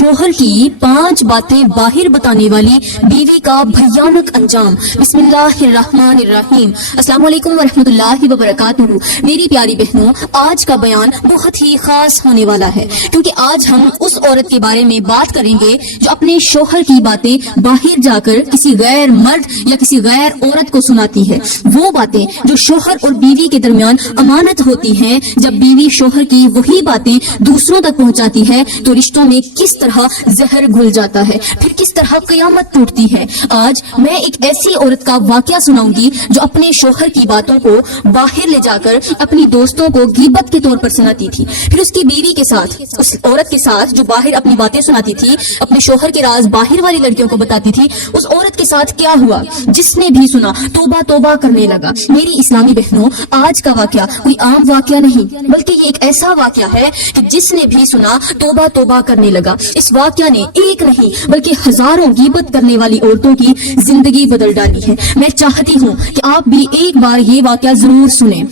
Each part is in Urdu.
شوہر کی 5 باتیں باہر بتانے والی بیوی کا بھیانک انجام۔ بسم اللہ الرحمن الرحیم۔ السلام علیکم ورحمۃ اللہ وبرکاتہ۔ میری پیاری بہنوں، آج کا بیان بہت ہی خاص ہونے والا ہے، کیونکہ آج ہم اس عورت کے بارے میں بات کریں گے جو اپنے شوہر کی باتیں باہر جا کر کسی غیر مرد یا کسی غیر عورت کو سناتی ہے۔ وہ باتیں جو شوہر اور بیوی کے درمیان امانت ہوتی ہیں، جب بیوی شوہر کی وہی باتیں دوسروں تک پہنچاتی ہے تو رشتوں میں کس طرح زہر گھل جاتا ہے، پھر کس طرح قیامت ٹوٹتی ہے۔ آج میں ایک ایسی عورت کا واقعہ سناؤں گی جو اپنے شوہر کی باتوں کو باہر لے جا کر اپنی دوستوں کو غیبت کے طور پر سناتی تھی، پھر اس کی بیوی کے ساتھ، اس عورت کے ساتھ جو باہر اپنی باتیں سناتی تھی، اپنے شوہر کے راز باہر والی لڑکیوں کو بتاتی تھی، اس عورت کے ساتھ کیا ہوا؟ جس نے بھی سنا توبہ توبہ کرنے لگا۔ میری اسلامی بہنوں، آج کا واقعہ کوئی عام واقعہ نہیں، بلکہ یہ ایک ایسا واقعہ ہے کہ جس نے بھی سنا توبہ توبہ کرنے لگا۔ اس واقعہ نے ایک نہیں بلکہ ہزاروں غیبت کرنے والی عورتوں کی زندگی بدل ڈالی ہے۔ میں چاہتی ہوں کہ آپ بھی ایک بار یہ واقعہ ضرور سنیں۔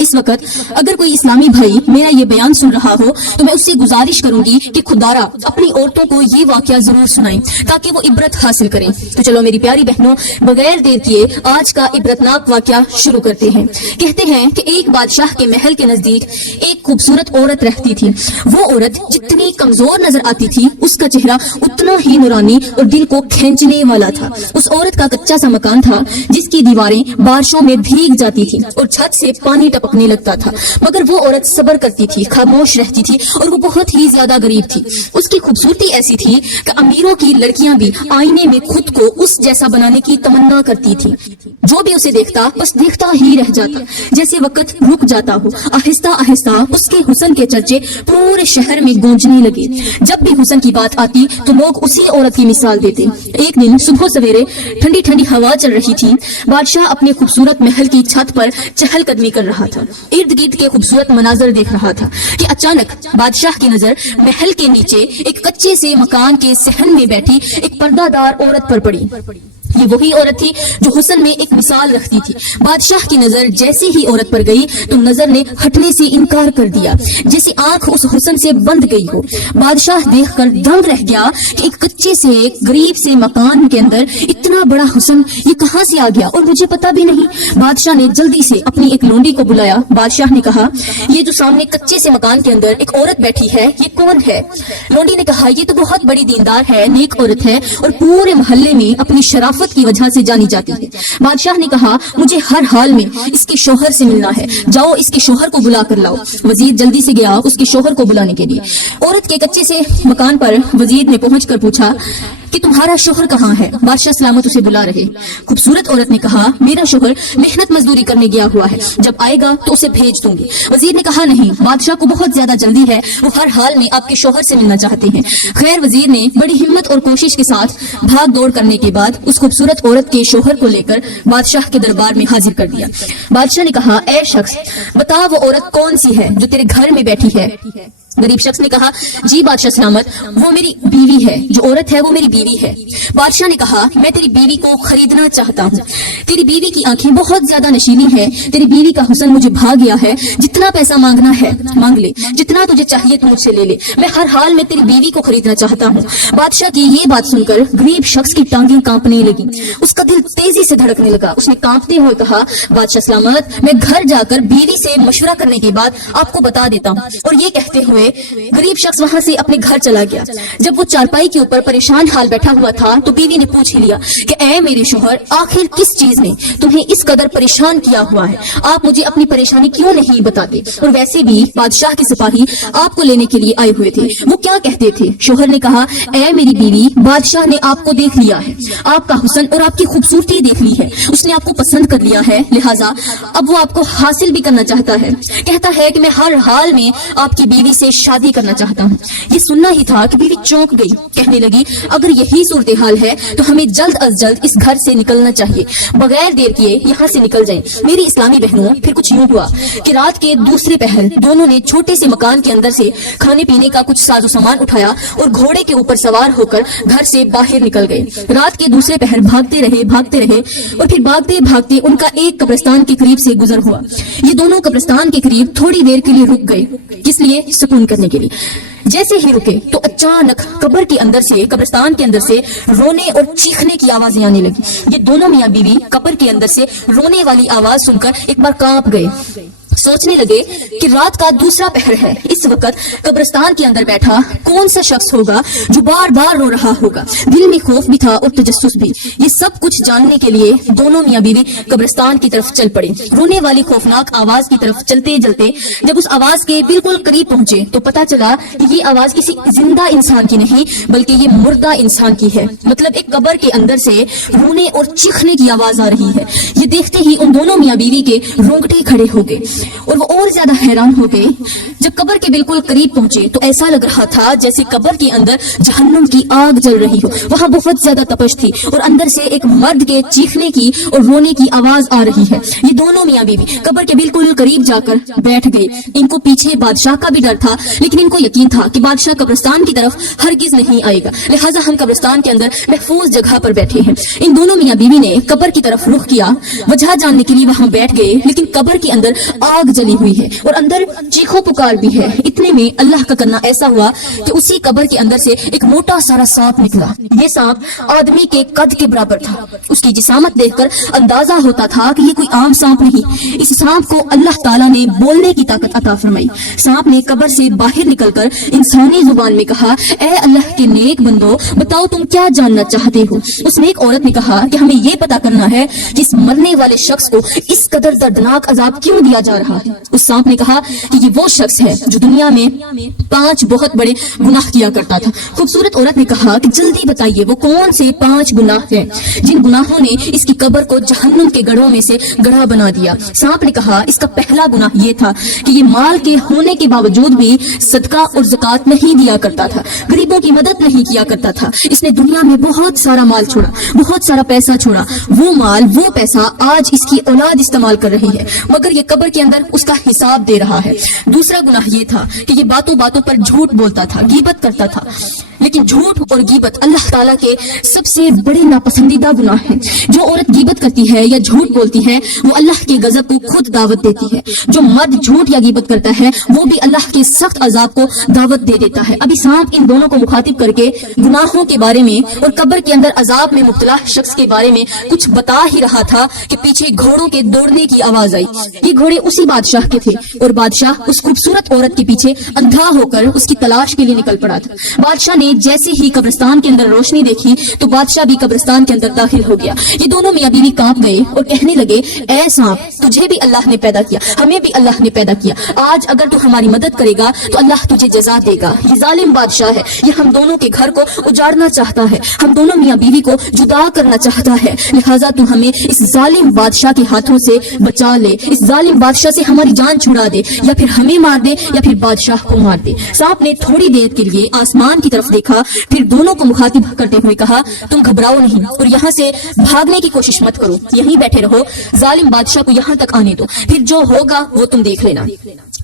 اس وقت اگر کوئی اسلامی بھائی میرا یہ بیان سن رہا ہو تو میں اس سے گزارش کروں گی کہ خدارا اپنی عورتوں کو یہ واقعہ ضرور سنائیں تاکہ وہ عبرت حاصل کریں۔ تو چلو میری پیاری بہنوں، بغیر دیر کیے آج کا عبرتناک واقعہ شروع کرتے ہیں۔ کہتے ہیں کہ ایک بادشاہ کے محل کے نزدیک ایک خوبصورت عورت رہتی تھی۔ وہ عورت جتنی کمزور نظر آتی تھی، اس کا چہرہ اتنا ہی نورانی اور دل کو کھینچنے والا تھا۔ اس عورت کا کچا سا مکان تھا جس کی دیواریں بارشوں میں بھیگ جاتی تھی اور چھت سے پانی ٹپکنے لگتا تھا، مگر وہ عورت صبر کرتی تھی، خاموش رہتی تھی، اور وہ بہت ہی زیادہ غریب تھی۔ اس کی خوبصورتی ایسی تھی کہ امیروں کی لڑکیاں بھی آئینے میں خود کو اس جیسا بنانے کی تمنا کرتی تھی۔ جو بھی اسے دیکھتا بس دیکھتا ہی رہ جاتا، جیسے وقت رک جاتا ہو۔ آہستہ آہستہ اس کے حسن کے چرچے پورے شہر میں گونجنے لگے۔ جب بھی حسن کی بات آتی تو لوگ اسی عورت کی مثال دیتے۔ ایک دن صبح سویرے ٹھنڈی ٹھنڈی ہوا چل رہی تھی۔ بادشاہ اپنے خوبصورت محل کی چھت پر چہل قدمی کر رہا تھا، ارد گرد کے خوبصورت مناظر دیکھ رہا تھا کہ اچانک بادشاہ کی نظر محل کے نیچے ایک کچے سے مکان کے صحن میں بیٹھی ایک پردہ دار عورت پر پڑی۔ یہ وہی عورت تھی جو حسن میں ایک مثال رکھتی تھی۔ بادشاہ کی نظر جیسے ہی عورت پر گئی تو نظر نے ہٹنے سے انکار کر دیا، جیسے آنکھ اس حسن سے بند گئی ہو۔ بادشاہ دیکھ کر دنگ رہ گیا کہ ایک کچے سے ایک غریب سے مکان کے اندر اتنا بڑا حسن یہ کہاں سے آ گیا اور مجھے پتا بھی نہیں۔ بادشاہ نے جلدی سے اپنی ایک لونڈی کو بلایا۔ بادشاہ نے کہا، یہ جو سامنے کچے سے مکان کے اندر ایک عورت بیٹھی ہے، یہ کون ہے؟ لونڈی نے کہا، یہ تو بہت بڑی دیندار ہے، نیک عورت ہے اور پورے محلے میں اپنی شرافت کی وجہ سے جانی جاتی ہے۔ بادشاہ نے کہا، مجھے ہر حال میں اس کے شوہر سے ملنا ہے، جاؤ اس کے شوہر کو بلا کر لاؤ۔ وزیر جلدی سے گیا اس کے شوہر کو بلانے کے لیے۔ عورت کے کچے سے مکان پر وزیر نے پہنچ کر پوچھا کہ تمہارا شوہر کہاں ہے؟ بادشاہ سلامت اسے بلا رہے۔ خوبصورت عورت نے کہا، میرا شوہر محنت مزدوری کرنے گیا ہوا ہے، جب آئے گا تو اسے بھیج دوں گی۔ وزیر نے کہا، نہیں، بادشاہ کو بہت زیادہ جلدی ہے، وہ ہر حال میں آپ کے شوہر سے ملنا چاہتے ہیں۔ خیر، وزیر نے بڑی ہمت اور کوشش کے ساتھ بھاگ دوڑ کرنے کے بعد اس خوبصورت عورت کے شوہر کو لے کر بادشاہ کے دربار میں حاضر کر دیا۔ بادشاہ نے کہا، اے شخص، بتا وہ عورت کون سی ہے جو تیرے گھر میں بیٹھی ہے؟ غریب شخص نے کہا، جی بادشاہ سلامت، وہ میری بیوی ہے، جو عورت ہے وہ میری بیوی ہے۔ بادشاہ نے کہا، میں تیری بیوی کو خریدنا چاہتا ہوں۔ تیری بیوی کی آنکھیں بہت زیادہ نشیلی ہیں، تیری بیوی کا حسن مجھے بھا گیا ہے، جتنا پیسہ مانگنا ہے مانگ لے، جتنا تجھے چاہیے تو مجھ سے لے لے، میں ہر حال میں تیری بیوی کو خریدنا چاہتا ہوں۔ بادشاہ کی یہ بات سن کر غریب شخص کی ٹانگیں کانپنے لگی، اس کا دل تیزی سے دھڑکنے لگا۔ اس نے کانپتے ہوئے کہا، بادشاہ سلامت، میں گھر جا کر بیوی سے مشورہ کرنے کے بعد آپ کو بتا دیتا ہوں۔ اور یہ کہتے ہوئے غریب شخص وہاں سے اپنے گھر چلا گیا۔ جب وہ چارپائی کے اوپر پریشان حال بیٹھا ہوا تھا تو بیوی نے پوچھ لیا کہ اے میرے شوہر، آخر کس چیز نے تمہیں اس قدر پریشان کیا ہوا ہے؟ آپ مجھے اپنی پریشانی کیوں نہیں بتاتے؟ اور ویسے بھی بادشاہ کے سپاہی آپ کو لینے کے لیے آئے ہوئے تھے، وہ کیا کہتے تھے؟ شوہر نے کہا، اے میری بیوی، بادشاہ نے آپ کو دیکھ لیا ہے، آپ کا حسن اور آپ کی خوبصورتی دیکھ لی ہے، اس نے آپ کو پسند کر لیا ہے، لہٰذا اب وہ آپ کو حاصل بھی کرنا چاہتا ہے۔ کہتا ہے کہ میں ہر حال میں آپ کی بیوی سے شادی کرنا چاہتا ہوں۔ یہ سننا ہی تھا کہ بیوی چونک گئی، کہنے لگی، اگر یہی صورتحال ہے تو ہمیں جلد از جلد اس گھر سے نکلنا چاہیے، بغیر دیر کیے یہاں سے نکل جائیں۔ میری اسلامی بہنوں، پھر کچھ یوں ہوا کہ رات کے دوسرے پہر دونوں نے چھوٹے سے مکان کے اندر سے کھانے پینے کا کچھ ساز و سامان اٹھایا اور گھوڑے کے اوپر سوار ہو کر گھر سے باہر نکل گئے۔ رات کے دوسرے پہر بھاگتے رہے اور پھر بھاگتے بھاگتے ان کا ایک قبرستان کے قریب سے گزر ہوا۔ یہ دونوں قبرستان کے قریب تھوڑی دیر کے لیے رک گئے، کس لیے؟ سکون سکون کرنے کے لیے۔ جیسے ہی رکے تو اچانک قبر کے اندر سے، قبرستان کے اندر سے رونے اور چیخنے کی آوازیں آنے لگی۔ یہ دونوں میاں بیوی قبر کے اندر سے رونے والی آواز سن کر ایک بار کانپ گئے، سوچنے لگے کہ رات کا دوسرا پہر ہے، اس وقت قبرستان کے اندر بیٹھا کون سا شخص ہوگا جو بار بار رو رہا ہوگا۔ دل میں خوف بھی تھا اور تجسس بھی۔ یہ سب کچھ جاننے کے لیے دونوں میاں بیوی قبرستان کی طرف چل پڑے۔ رونے والی خوفناک آواز کی طرف چلتے چلتے جب اس آواز کے بالکل قریب پہنچے تو پتا چلا کہ یہ آواز کسی زندہ انسان کی نہیں بلکہ یہ مردہ انسان کی ہے، مطلب ایک قبر کے اندر سے رونے اور چیخنے کی آواز آ رہی ہے۔ یہ دیکھتے ہی ان دونوں میاں بیوی کے رونگٹے کھڑے ہو گئے اور وہ اور زیادہ حیران ہو گئے۔ جب قبر کے بالکل قریب پہنچے تو ایسا لگ رہا تھا جیسے قبر کے اندر جہنم کی آگ جل رہی ہو۔ وہاں بہت زیادہ تپش تھی اور اندر سے ایک مرد کے چیخنے کی اور رونے کی آواز آ رہی ہے۔ یہ دونوں میاں بیوی قبر کے بالکل قریب جا کر بیٹھ گئے۔ ان کو پیچھے بادشاہ کا بھی ڈر تھا، لیکن ان کو یقین تھا کہ بادشاہ قبرستان کی طرف ہرگز نہیں آئے گا، لہٰذا ہم قبرستان کے اندر محفوظ جگہ پر بیٹھے ہیں۔ ان دونوں میاں بیوی نے قبر کی طرف رخ کیا، وجہ جاننے کے لیے وہاں بیٹھ گئے، لیکن قبر کے اندر آگ جلی ہوئی ہے اور اندر چیخو پکار بھی ہے۔ اتنے میں اللہ کا کرنا ایسا ہوا کہ اسی قبر کے اندر سے ایک موٹا سارا سانپ نکلا۔ یہ سانپ آدمی کے قد کے برابر تھا۔ اس کی جسامت دیکھ کر اندازہ ہوتا تھا کہ یہ کوئی عام سانپ نہیں، اس سانپ کو اللہ تعالیٰ نے بولنے کی طاقت عطا فرمائی۔ سانپ نے قبر سے باہر نکل کر انسانی زبان میں کہا، اے اللہ کے نیک بندو، بتاؤ تم کیا جاننا چاہتے ہو؟ اس نیک عورت نے کہا کہ ہمیں یہ پتا کرنا ہے کہ اس مرنے والے شخص کو اس قدر دردناک عذاب کیوں دیا جا رہا ہے۔ اس سانپ نے کہا کہ یہ وہ شخص ہے جو دنیا میں 5 بہت بڑے گناہ کیا کرتا تھا۔ خوبصورت عورت نے کہا کہ جلدی بتائیے وہ کون سے 5 گناہ ہیں جن گناہوں نے اس کی قبر کو جہنم کے گڑھوں میں سے گڑھا بنا دیا۔ سانپ نے کہا اس کا پہلا گناہ یہ تھا کہ یہ مال کے ہونے کے باوجود بھی صدقہ اور زکوٰۃ نہیں دیا کرتا تھا، غریبوں کی مدد نہیں کیا کرتا تھا۔ اس نے دنیا میں بہت سارا مال چھوڑا، بہت سارا پیسہ چھوڑا، وہ مال وہ پیسہ آج اس کی اولاد استعمال کر رہی ہے، مگر یہ قبر کے اندر اس کا حساب دے رہا ہے۔ دوسرا گناہ یہ تھا کہ یہ باتوں باتوں پر جھوٹ بولتا تھا، غیبت کرتا تھا، لیکن جھوٹ اور غیبت اللہ تعالیٰ کے سب سے بڑے ناپسندیدہ گناہ ہیں۔ جو عورت غیبت کرتی ہے یا جھوٹ بولتی ہے وہ اللہ کے غضب کو خود دعوت دیتی ہے، جو مرد جھوٹ یا غیبت کرتا ہے وہ بھی اللہ کے سخت عذاب کو دعوت دے دیتا ہے۔ ابھی سانپ ان دونوں کو مخاطب کر کے گناہوں کے بارے میں اور قبر کے اندر عذاب میں مبتلا شخص کے بارے میں کچھ بتا ہی رہا تھا کہ پیچھے گھوڑوں کے دوڑنے کی آواز آئی۔ یہ گھوڑے اسی بادشاہ کے تھے اور بادشاہ اس خوبصورت عورت کے پیچھے اندھا ہو کر اس کی تلاش کے لیے نکل پڑا تھا۔ بادشاہ نے جیسے ہی قبرستان کے اندر روشنی دیکھی تو بادشاہ بھی قبرستان کے اندر داخل ہو گیا۔ یہ دونوں میاں بیوی کانپ گئے اور کہنے لگے، اے سانپ، تجھے بھی اللہ نے پیدا کیا، ہمیں بھی اللہ نے پیدا کیا، آج اگر تو ہماری مدد کرے گا تو اللہ تجھے جزا دے گا۔ یہ ظالم بادشاہ ہے، یہ ہم دونوں کے گھر کو اجاڑنا چاہتا ہے، ہم دونوں میاں بیوی کو جدا کرنا چاہتا ہے، لہٰذا تو ہمیں اس ظالم بادشاہ کے ہاتھوں سے بچا لے، اس ظالم بادشاہ سے ہماری جان چھڑا دے، یا پھر ہمیں مار دے یا پھر بادشاہ کو مار دے۔ سانپ نے تھوڑی دیر کے لیے آسمان کی طرف دیکھا، پھر دونوں کو مخاطب کرتے ہوئے کہا، تم گھبراؤ نہیں اور یہاں سے بھاگنے کی کوشش مت کرو، یہیں بیٹھے رہو، ظالم بادشاہ کو یہاں تک آنے دو، پھر جو ہوگا وہ تم دیکھ لینا۔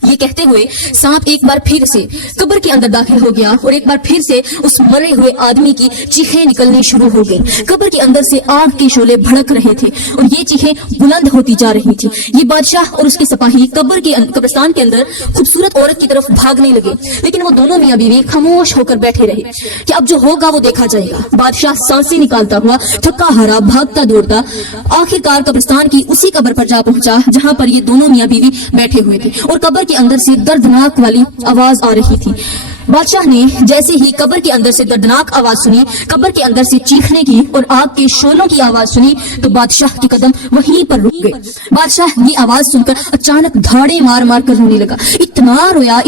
یہ کہتے ہوئے سانپ ایک بار پھر سے قبر کے اندر داخل ہو گیا اور ایک بار پھر سے اس مرے ہوئے آدمی کی چیخیں نکلنی شروع ہو گئی۔ قبر کے اندر سے آگ کے شعلے بھڑک رہے تھے اور یہ چیخیں بلند ہوتی جا رہی تھی۔ یہ بادشاہ اور اس کے سپاہی قبرستان کے اندر خوبصورت عورت کی طرف بھاگنے لگے، لیکن وہ دونوں میاں بیوی خاموش ہو کر بیٹھے رہے کہ اب جو ہوگا وہ دیکھا جائے گا۔ بادشاہ سانسیں نکالتا ہوا، تھکا ہارا، بھاگتا دوڑتا آخر کار قبرستان کی اسی قبر پر جا پہنچا جہاں پر یہ دونوں میاں بیوی بیٹھے ہوئے تھے اور قبر کے اندر سے دردناک والی آواز آ رہی تھی۔ بادشاہ نے جیسے ہی قبر کے اندر سے دردناک آواز سنی، قبر کے اندر سے چیخنے کی اور آگ کے شعلوں کی آواز سنی تو بادشاہ کے قدم وہیں پر رک گئے۔ بادشاہ یہ آواز سن کر اچانک دھاڑے مار مار کر رونے لگا، اتنا رویا